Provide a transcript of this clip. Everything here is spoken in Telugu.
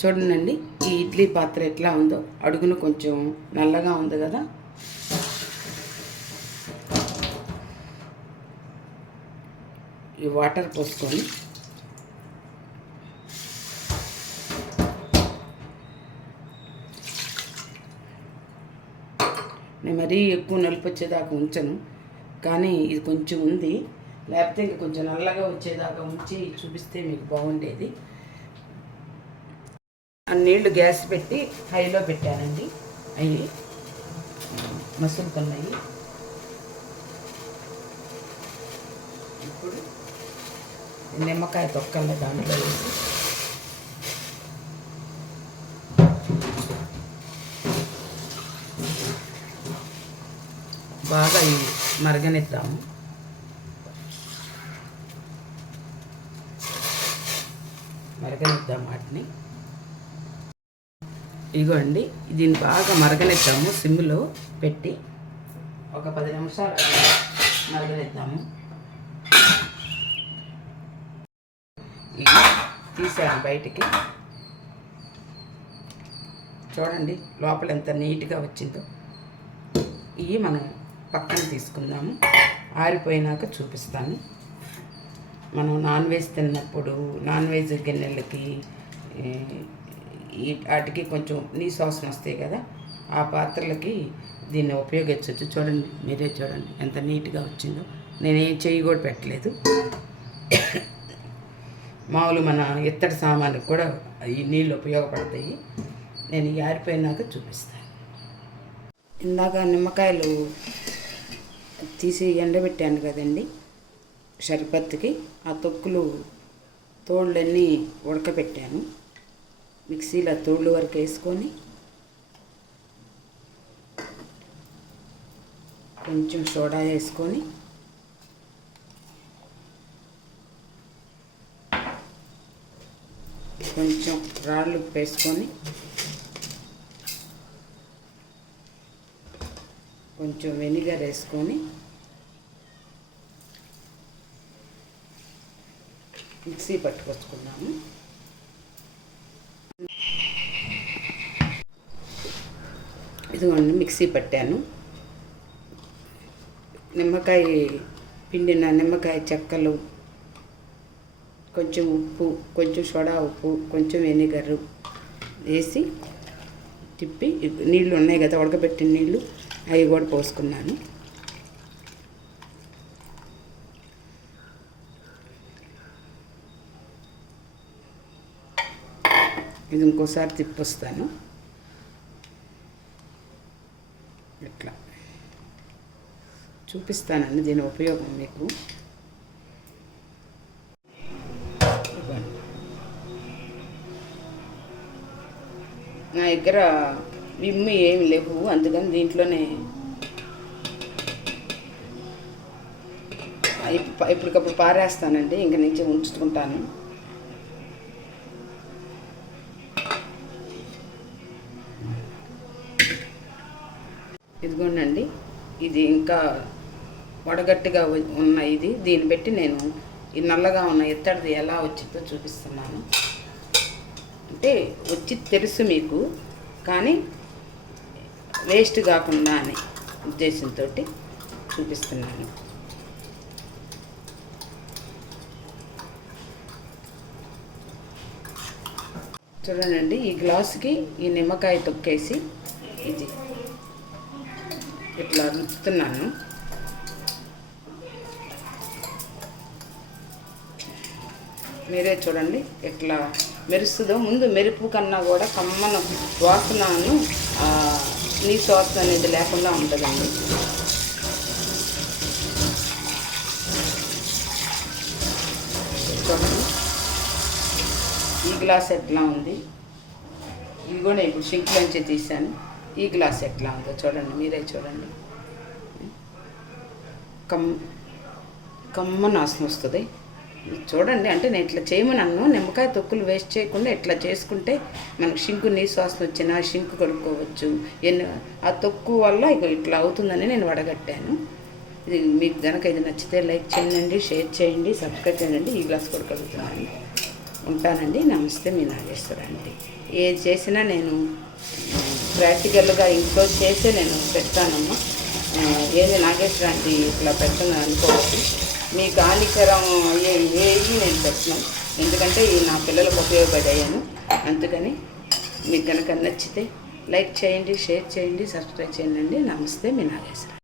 చూడండి ఈ ఇడ్లీ పాత్ర ఎట్లా ఉందో, అడుగున కొంచెం నల్లగా ఉంది కదా. ఈ వాటర్ పోసుకొని నేను మరీ ఎక్కువ నలుపు వచ్చేదాకా ఉంచను, కానీ ఇది కొంచెం ఉంది, లేకపోతే ఇంక కొంచెం నల్లగా వచ్చేదాకా ఉంచి చూపిస్తే మీకు బాగుండేది. ఆ నీళ్లు గ్యాస్ పెట్టి హైలో పెట్టానండి, అవి మసులుతున్నాయి. ఇప్పుడు నిమ్మకాయ తొక్కల్ని దాంట్లో వేసి బాగా మరగనిద్దాము. వాటిని ఇదిగోండి, దీన్ని బాగా మరగనిద్దాము. సిమ్లో పెట్టి ఒక 10 నిమిషాలు మరగనిద్దాము. ఇది తీసాను బయటికి, చూడండి లోపల ఎంత నీట్గా వచ్చిందో. ఇవి మనం పక్కన తీసుకుందాము, ఆరిపోయినాక చూపిస్తాను. మనం నాన్ వెజ్ తిన్నప్పుడు నాన్ వెజ్ గిన్నెలకి వాటికి కొంచెం నీసు వాసన వస్తాయి కదా, ఆ పాత్రలకి దీన్ని ఉపయోగించవచ్చు. చూడండి, మీరే చూడండి ఎంత నీట్గా వచ్చిందో. నేనేం చెయ్యి కూడా పెట్టలేదు. మామూలు మన ఇత్తడి సామాన్లకు కూడా ఈ నీళ్ళు ఉపయోగపడతాయి. నేను ఈ ఆరిపోయినాక చూపిస్తాను. ఇందాక నిమ్మకాయలు తీసి ఎండబెట్టాను కదండి షర్బత్కి, ఆ తొక్కులు తోళ్ళన్నీ ఉడకబెట్టాను. మిక్సీలో తోళ్ళు వరకు వేసుకొని కొంచెం సోడా వేసుకొని కొంచెం రాళ్ళు వేసుకొని కొంచెం వెనిగర్ వేసుకొని మిక్సీ పట్టుకొచ్చుకున్నాము. ఇదిగోండి మిక్సీ పట్టాను. నిమ్మకాయ పిండిన నిమ్మకాయ చెక్కలు, కొంచెం ఉప్పు, కొంచెం సోడా ఉప్పు, కొంచెం వెనిగరు వేసి తిప్పి, నీళ్ళు ఉన్నాయి కదా ఉడకబెట్టిన నీళ్ళు, అవి కూడా పోసుకున్నాను. ఇది ఇంకోసారి తిప్పొస్తాను. ఇట్లా చూపిస్తానండి దీని ఉపయోగం మీకు. నా దగ్గర విమ్మి ఏమి లేవు, అందుకని దీంట్లోనే ఇప్పటికప్పుడు పారేస్తానండి, ఇంక నుంచి ఉంచుకుంటాను. ఇదిగోనండి, ఇది ఇంకా వడగట్టిగా ఉన్న ఇది, దీన్ని బట్టి నేను ఈ నల్లగా ఉన్న ఇత్తడిది ఎలా వచ్చిందో చూపిస్తున్నాను. అంటే వచ్చి తెలుసు మీకు, కానీ వేస్ట్ కాకుండా అనే ఉద్దేశంతో చూపిస్తున్నాను. చూడండి, ఈ గ్లాసుకి ఈ నిమ్మకాయ తొక్కేసి ఇది ఇట్లా రుద్దుతున్నాను. మీరే చూడండి ఎట్లా మెరుస్తుందో. ముందు మెరుపు కన్నా కూడా కమ్మన వాసనను, నీసు వాసన అనేది లేకుండా ఉంటుందండి. చూడండి ఈ గ్లాస్ ఎట్లా ఉంది, ఇది కూడా ఇప్పుడు సింక్లోంచి తీసాను. ఈ గ్లాస్ ఎట్లా ఉందో చూడండి, మీరే చూడండి. కమ్మన వాసన వస్తుంది. చూడండి, అంటే నేను ఇట్లా చేయమన్నాను, నిమ్మకాయ తొక్కులు వేస్ట్ చేయకుండా ఇట్లా చేసుకుంటే మనకు షింకు నీసు వాసన వచ్చినా షింకు కడుక్కోవచ్చు. ఆ తొక్కు వల్ల ఇక ఇట్లా అవుతుందని నేను వడగట్టాను. ఇది మీకు కనుక ఇది నచ్చితే లైక్ చేయండి, షేర్ చేయండి, సబ్స్క్రైబ్ చేయండి. ఈ గ్లాస్ కూడా కడుగుతున్నాను. ఉంటానండి. నమస్తే, మీ నాగేశ్వర అండి. ఏది చేసినా నేను ప్రాక్టికల్గా ఇంట్లో చేసే నేను పెడతానమ్మా. ఏది నాగేశ్వర ఆంటీ ఇట్లా పెట్టను అనుకోవచ్చు. మీకు హానికరం ఏవి నేను పెట్టను, ఎందుకంటే ఈ నా పిల్లలకు ఉపయోగపడాను. అందుకని మీకు కనుక నచ్చితే లైక్ చేయండి, షేర్ చేయండి, సబ్స్క్రైబ్ చేయండి. నమస్తే, మీ నాగేశ్వర.